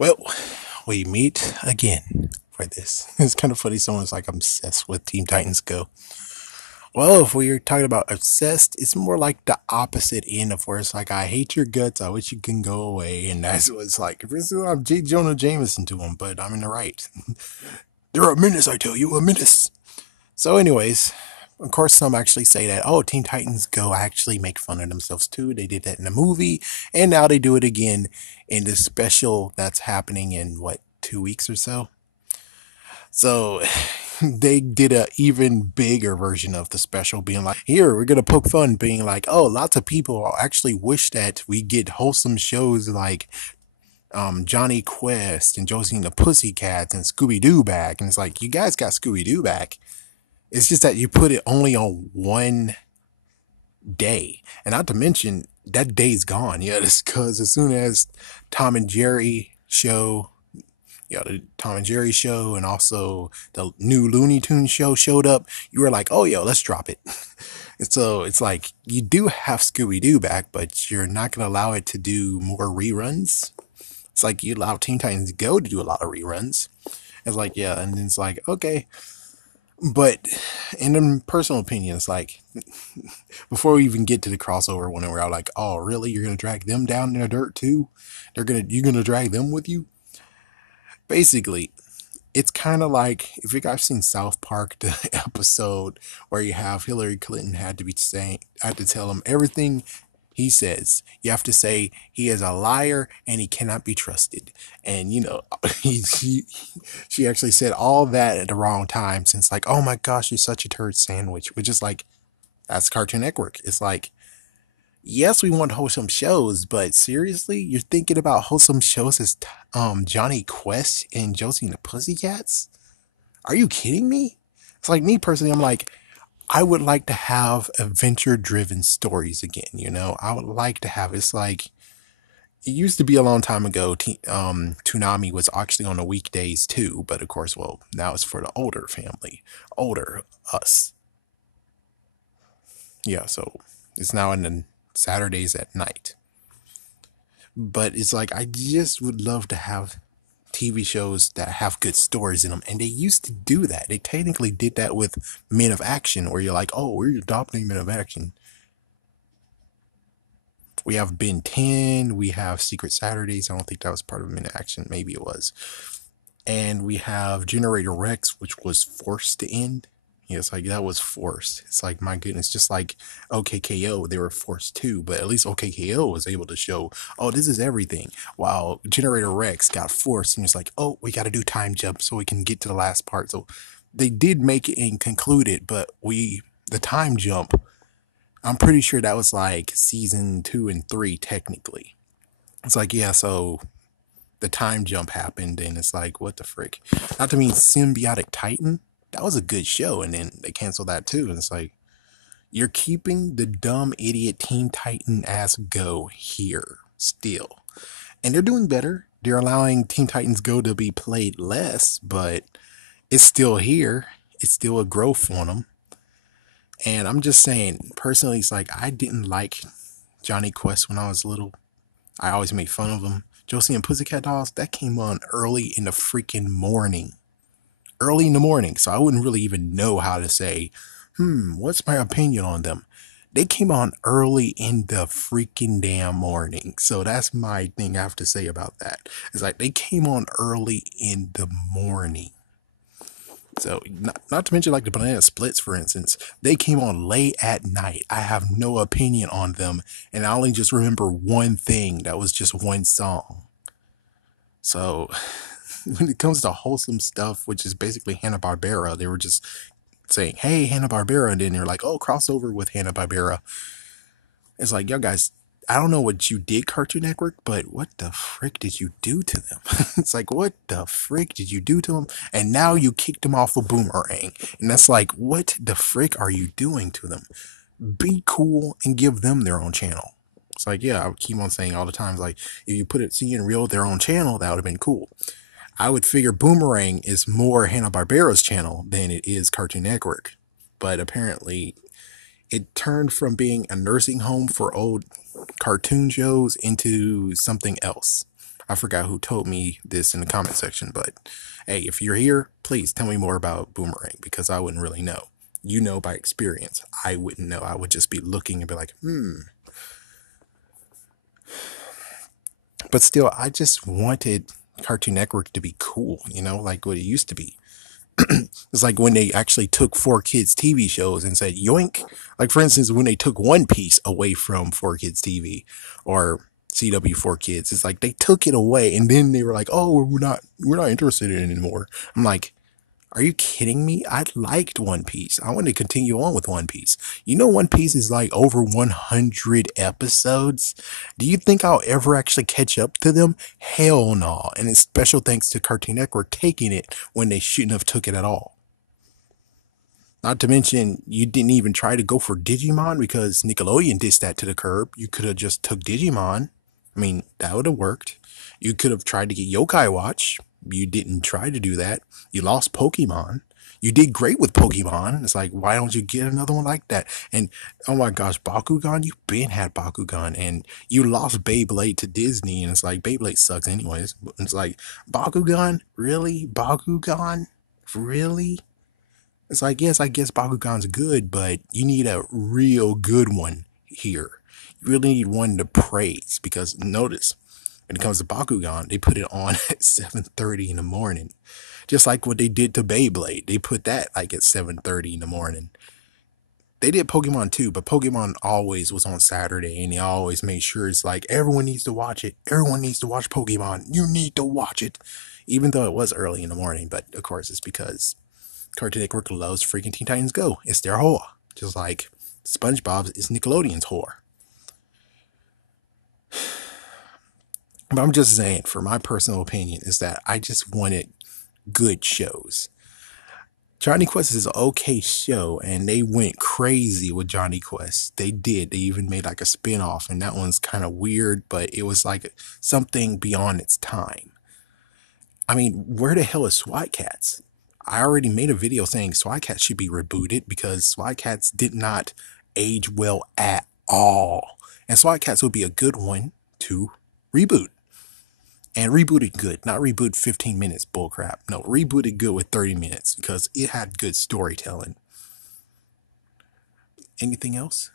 Well, we meet again for this. It's kind of funny. Someone's like, I'm obsessed with Teen Titans Go. Well, if we're talking about obsessed, it's more like the opposite end of where it's like, I hate your guts. I wish you can go away. And that's what it's like. I'm J. Jonah Jameson to him, but I'm in the right. They're a menace, I tell you, a menace. So, anyways, of course, some actually say that, oh, Teen Titans Go actually make fun of themselves too. They did that in the movie, and now they do it again in the special that's happening in what, 2 weeks or so. So they did a even bigger version of the special, being like, here, we're gonna poke fun, being like, oh, lots of people actually wish that we get wholesome shows like Johnny Quest and Josie and the Pussycats and Scooby Doo back. And it's like, you guys got Scooby Doo back. It's just that you put it only on one day. And not to mention, that day's gone. Yeah, it's because as soon as Tom and Jerry show, the Tom and Jerry show and also the new Looney Tunes show showed up, you were like, oh, yo, let's drop it. And so it's like, you do have Scooby Doo back, but you're not going to allow it to do more reruns. It's like you allow Teen Titans Go to do a lot of reruns. It's like, yeah, and it's like, okay. But in personal opinion, it's like, before we even get to the crossover when we're all like, oh, really? You're gonna drag them down in the dirt too? You're gonna drag them with you? Basically, it's kind of like if you guys seen South Park, the episode where you have Hillary Clinton had to tell him everything he says. You have to say he is a liar and he cannot be trusted. And she actually said all that at the wrong time. Since like, oh my gosh, you're such a turd sandwich, which is like, that's Cartoon Network. It's like, yes, we want wholesome shows, but seriously, you're thinking about wholesome shows as Johnny Quest and Josie and the Pussycats? Are you kidding me? It's like, me personally, I'm like, I would like to have adventure driven stories again, I would like to have, it's like, it used to be a long time ago. Toonami was actually on the weekdays too, but of course, well, now it's for the older family, older us. Yeah, so it's now in the Saturdays at night. But it's like, I just would love to have TV shows that have good stories in them. And they used to do that. They technically did that with Men of Action, where you're like, oh, we're adopting Men of Action. We have Ben 10, we have Secret Saturdays. I don't think that was part of Men of Action. Maybe it was. And we have Generator Rex, which was forced to end. Yeah, it's like that was forced. It's like, my goodness, just like OKKO, they were forced too, but at least OKKO was able to show, oh, this is everything. While Generator Rex got forced and it's like, oh, we got to do time jump so we can get to the last part. So they did make it and conclude it, but the time jump, I'm pretty sure that was like season 2 and 3, technically. It's like, yeah, so the time jump happened and it's like, what the frick? Not to mean Symbiotic Titan. That was a good show, and then they canceled that too. And it's like, you're keeping the dumb idiot Teen Titan ass Go here still. And they're doing better. They're allowing Teen Titans Go to be played less, but it's still here. It's still a growth on them. And I'm just saying, personally, it's like, I didn't like Johnny Quest when I was little. I always made fun of him. Josie and Pussycat Dolls, that came on early in the freaking morning. Early in the morning. So I wouldn't really even know how to say, what's my opinion on them? They came on early in the freaking damn morning. So that's my thing I have to say about that. It's like, they came on early in the morning. So, not to mention like the Banana Splits, for instance, they came on late at night. I have no opinion on them, and I only just remember one thing that was just one song. So, when it comes to wholesome stuff, which is basically Hanna-Barbera, they were just saying, hey, Hanna-Barbera, and then they're like, oh, crossover with Hanna-Barbera. It's like, yo, guys, I don't know what you did, Cartoon Network, but what the frick did you do to them? It's like, what the frick did you do to them? And now you kicked them off of Boomerang. And that's like, what the frick are you doing to them? Be cool and give them their own channel. It's like, yeah, I keep on saying all the time, like, if you put it See and Real their own channel, that would have been cool. I would figure Boomerang is more Hanna-Barbera's channel than it is Cartoon Network. But apparently, it turned from being a nursing home for old cartoon shows into something else. I forgot who told me this in the comment section, but hey, if you're here, please tell me more about Boomerang because I wouldn't really know. You know by experience. I wouldn't know. I would just be looking and be like, But still, I just wanted Cartoon Network to be cool, like what it used to be. It's like when they actually took 4Kids TV shows and said yoink. Like for instance, when they took One Piece away from 4Kids TV or CW4Kids, it's like they took it away and then they were like, "Oh, we're not interested in it anymore." I'm like, are you kidding me? I liked One Piece. I want to continue on with One Piece. One Piece is like over 100 episodes. Do you think I'll ever actually catch up to them? Hell no. And it's special thanks to Cartoon Network taking it when they shouldn't have took it at all. Not to mention, you didn't even try to go for Digimon because Nickelodeon dissed that to the curb. You could have just took Digimon. I mean, that would have worked. You could have tried to get Yokai Watch. You didn't try to do that. You lost Pokemon. You did great with Pokemon. It's like, why don't you get another one like that? And oh my gosh, Bakugan, you been had Bakugan, and you lost Beyblade to Disney, and it's like Beyblade sucks anyways. It's like Bakugan, really? Bakugan, really? It's like, yes, I guess Bakugan's good, but you need a real good one here. You really need one to praise because notice, when it comes to Bakugan, they put it on at 7:30 in the morning. Just like what they did to Beyblade. They put that like at 7:30 in the morning. They did Pokemon too, but Pokemon always was on Saturday and they always made sure it's like everyone needs to watch it. Everyone needs to watch Pokemon. You need to watch it. Even though it was early in the morning, but of course it's because Cartoon Network loves freaking Teen Titans Go. It's their whore. Just like SpongeBob is Nickelodeon's whore. But I'm just saying, for my personal opinion, is that I just wanted good shows. Johnny Quest is an okay show, and they went crazy with Johnny Quest. They did. They even made like a spin-off, and that one's kind of weird, but it was like something beyond its time. I mean, where the hell is SWAT Cats? I already made a video saying SWAT Cats should be rebooted because SWAT Cats did not age well at all. And SWAT Cats would be a good one to reboot. And reboot it good, not reboot 15 minutes bullcrap. No, reboot it good with 30 minutes because it had good storytelling. Anything else?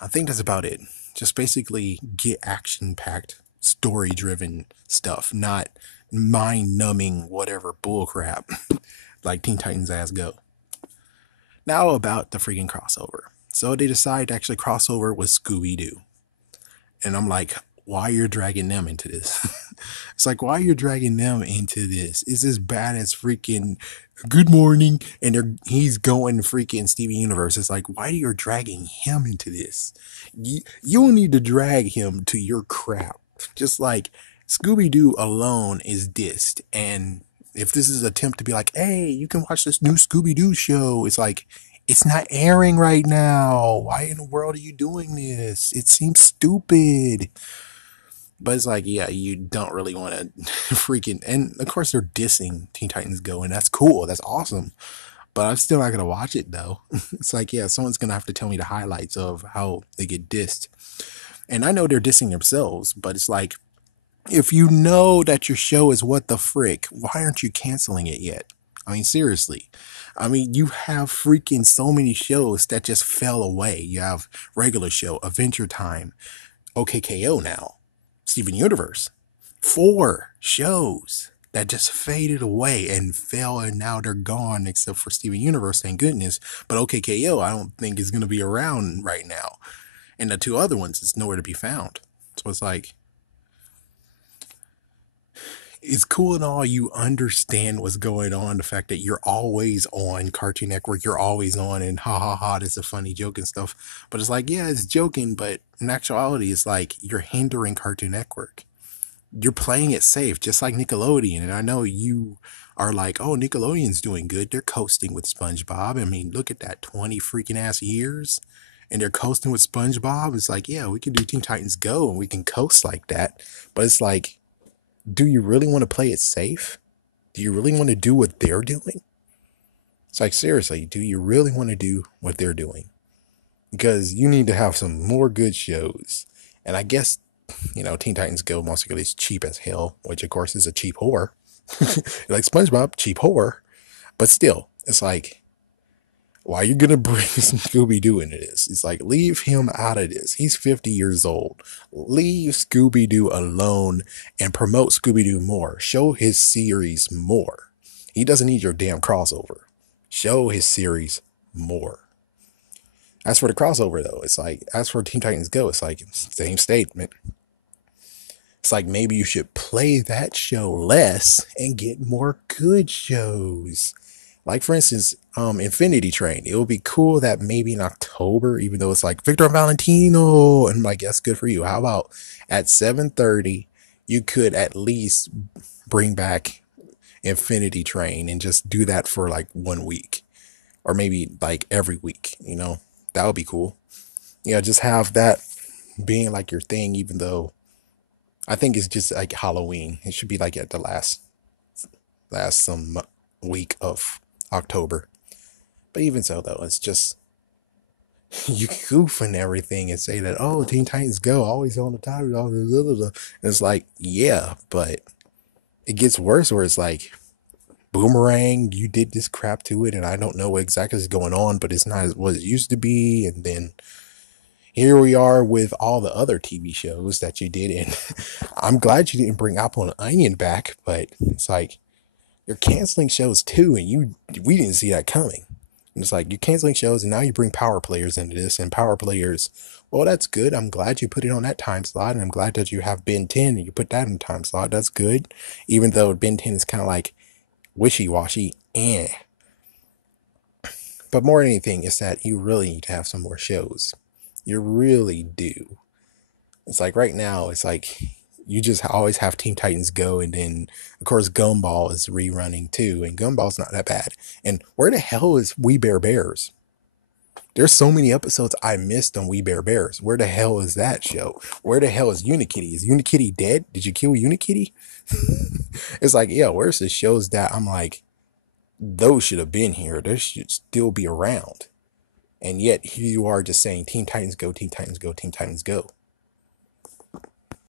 I think that's about it. Just basically get action-packed, story-driven stuff, not mind-numbing whatever bullcrap like Teen Titans ass Go. Now about the freaking crossover. So they decide to actually crossover with Scooby-Doo. And I'm like, why you're dragging them into this? It's like, why you're dragging them into this? It's as bad as freaking Good Morning and he's going freaking Steven Universe. It's like, why are you dragging him into this? You don't need to drag him to your crap. Just like Scooby-Doo alone is dissed. And if this is an attempt to be like, hey, you can watch this new Scooby-Doo show, it's like, it's not airing right now. Why in the world are you doing this? It seems stupid. But it's like, yeah, you don't really want to freaking. And of course, they're dissing Teen Titans Go, and that's cool. That's awesome. But I'm still not going to watch it, though. It's like, yeah, someone's going to have to tell me the highlights of how they get dissed. And I know they're dissing themselves, but it's like, if you know that your show is what the frick, why aren't you canceling it yet? I mean, seriously. I mean, you have freaking so many shows that just fell away. You have Regular Show, Adventure Time, OKKO now, Steven Universe. 4 shows that just faded away and fell, and now they're gone, except for Steven Universe, thank goodness. But OKKO, I don't think is going to be around right now. And the 2 other ones, it's nowhere to be found. So it's like, it's cool and all, you understand what's going on, the fact that you're always on Cartoon Network, you're always on, and ha ha ha, it's a funny joke and stuff. But it's like, yeah, it's joking, but in actuality, it's like you're hindering Cartoon Network. You're playing it safe, just like Nickelodeon. And I know you are like, oh, Nickelodeon's doing good. They're coasting with SpongeBob. I mean, look at that, 20 freaking ass years. And they're coasting with SpongeBob. It's like, yeah, we can do Teen Titans Go and we can coast like that. But it's like, do you really want to play it safe? Do you really want to do what they're doing? It's like, seriously, do you really want to do what they're doing? Because you need to have some more good shows. And I guess Teen Titans Go musically is cheap as hell, which of course is a cheap whore. Like SpongeBob, cheap whore. But still, it's like, why are you gonna bring Scooby Doo into this? It's like, leave him out of this. He's 50 years old. Leave Scooby Doo alone and promote Scooby Doo more. Show his series more. He doesn't need your damn crossover. Show his series more. As for the crossover, though, it's like, as for Teen Titans Go, it's like, same statement. It's like, maybe you should play that show less and get more good shows. Like, for instance, Infinity Train. It would be cool that maybe in October, even though it's like Victor Valentino, and I'm like, that's good for you. How about at 7:30, you could at least bring back Infinity Train and just do that for like 1 week, or maybe like every week, that would be cool. Just have that being like your thing, even though I think it's just like Halloween. It should be like at the last some week of October. But even so, though, it's just you goof and everything and say that, oh, Teen Titans Go always on the top. And it's like, yeah, but it gets worse where it's like, Boomerang, you did this crap to it, and I don't know what exactly is going on, but it's not what it used to be. And then here we are with all the other TV shows that you did, and I'm glad you didn't bring Apple and Onion back, but it's like you're canceling shows too, and we didn't see that coming. And it's like you're canceling shows, and now you bring Power Players into this, and Power Players, well, that's good. I'm glad you put it on that time slot, and I'm glad that you have Ben 10 and you put that in time slot. That's good, even though Ben 10 is kind of like wishy-washy. But more than anything, it's that you really need to have some more shows. You really do. It's like right now, it's like you just always have Teen Titans Go, and then of course Gumball is rerunning too, and Gumball's not that bad. And where the hell is We Bare Bears? There's so many episodes I missed on We Bare Bears. Where the hell is that show? Where the hell is Unikitty? Is Unikitty dead? Did you kill Unikitty? It's like, yeah, where's the shows that I'm like, those should have been here. They should still be around. And yet here you are just saying Teen Titans Go, Teen Titans Go, Teen Titans Go.